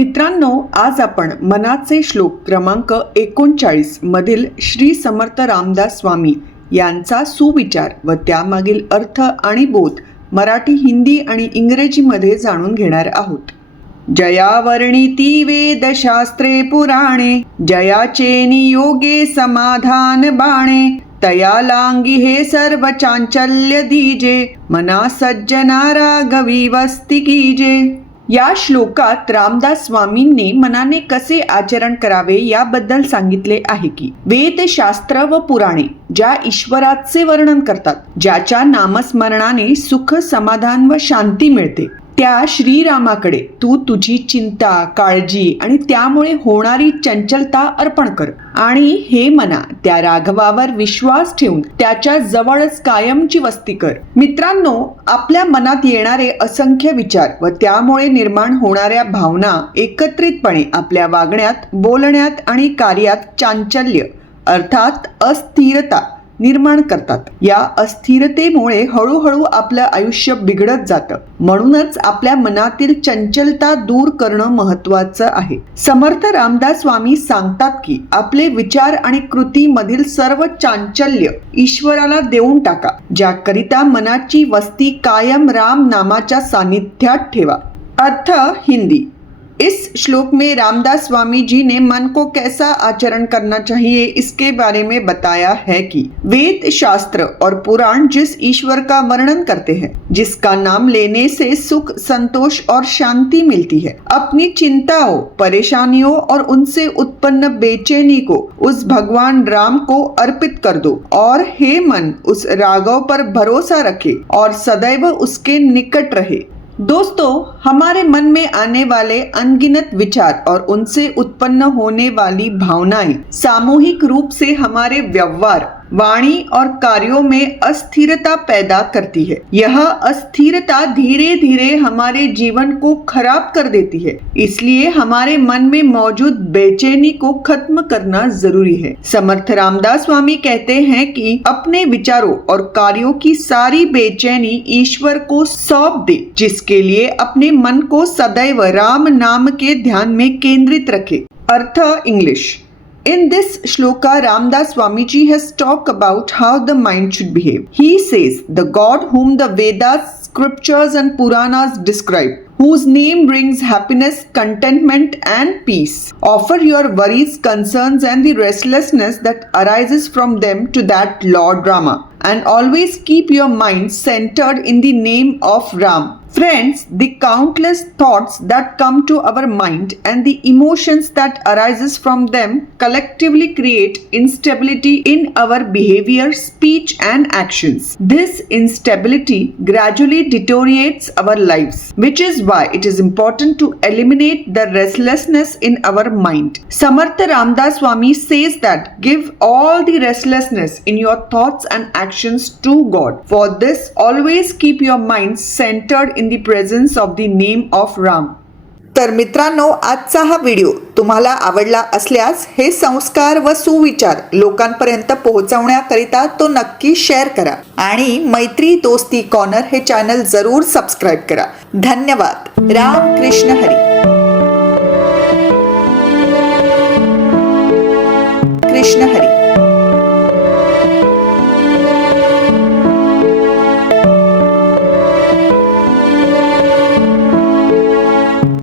मित्रांनो आज आपण मनाचे श्लोक क्रमांक एकोणचाळीस मधील श्री समर्थ रामदास स्वामी यांचा सुविचार व त्यामागील अर्थ आणि बोध मराठी हिंदी आणि इंग्रजीमध्ये जाणून घेणार आहोत. जयावर्णिती वेदशास्त्रे पुराणे जयाचे नियोगे समाधान बाणे तया लांगी हे सर्व चांचल्य दीजे मना सज्जना राघवी वस्ती कीजे. या श्लोकात रामदास स्वामींनी मनाने कसे आचरण करावे याबद्दल सांगितले आहे की वेदशास्त्र व पुराणे ज्या ईश्वराचे वर्णन करतात ज्याच्या नामस्मरणाने सुख समाधान व शांती मिळते त्या श्रीरामाकडे तू तुझी चिंता काळजी आणि त्यामुळे होणारी चंचलता अर्पण कर. आणि हे मना त्या राघवावर विश्वास ठेवून त्याच्या जवळच कायमची वस्ती कर. मित्रांनो आपल्या मनात येणारे असंख्य विचार व त्यामुळे निर्माण होणाऱ्या भावना एकत्रितपणे आपल्या वागण्यात बोलण्यात आणि कार्यात चांचल्य अर्थात अस्थिरता निर्माण करतात. या अस्थिरतेमुळे हळूहळू आपलं आयुष्य बिघडत जातं. म्हणूनच आपल्या मनातील चंचलता दूर करणं महत्वाचं आहे. समर्थ रामदास स्वामी सांगतात की आपले विचार आणि कृतीमधील सर्व चांचल्य ईश्वराला देऊन टाका ज्याकरिता मनाची वस्ती कायम राम नामाच्या सानिध्यात ठेवा. अर्थ हिंदी. इस श्लोक में रामदास स्वामी जी ने मन को कैसा आचरण करना चाहिए इसके बारे में बताया है कि वेद शास्त्र और पुराण जिस ईश्वर का वर्णन करते हैं, जिसका नाम लेने से सुख, संतोष और शांति मिलती है, अपनी चिंताओं, परेशानियों और उनसे उत्पन्न बेचैनी को उस भगवान राम को अर्पित कर दो और हे मन, उस राघव पर भरोसा रखे और सदैव उसके निकट रहे। दोस्तों हमारे मन में आने वाले अनगिनत विचार और उनसे उत्पन्न होने वाली भावनाएं सामूहिक रूप से हमारे व्यवहार वाणी और कार्यों में अस्थिरता पैदा करती है। यह अस्थिरता धीरे धीरे हमारे जीवन को खराब कर देती है। इसलिए हमारे मन में मौजूद बेचैनी को खत्म करना ज़रूरी है। समर्थ रामदास स्वामी कहते हैं कि अपने विचारों और कार्यों की सारी बेचैनी ईश्वर को सौंप दे, जिसके लिए अपने मन को सदैव राम नाम के ध्यान में केंद्रित रखे। अर्थ English. In this shloka, Ramdas Swamiji has talked about how the mind should behave. He says, The God whom the Vedas, scriptures, and Puranas describe, whose name brings happiness, contentment, and peace. Offer your worries, concerns, and the restlessness that arises from them to that Lord Rama, and always keep your mind centered in the name of Ram. Friends, the countless thoughts that come to our mind and the emotions that arises from them collectively create instability in our behavior, speech and actions. This instability gradually deteriorates our lives, which is why it is important to eliminate the restlessness in our mind. Samartha Ramdas Swami says that give all the restlessness in your thoughts and actions to God. For this, always keep your mind centered in the presence of the name of Ram तर मित्रांनो आजचा हा video तुम्हाला आवडला असल्यास हे संस्कार व सुविचार लोकांपर्यंत पोहोचवण्याकरिता तो नक्की शेअर करा. आणि मैत्री दोस्ती कॉर्नर हे चॅनल जरूर सबस्क्राईब करा. धन्यवाद. राम कृष्ण हरी.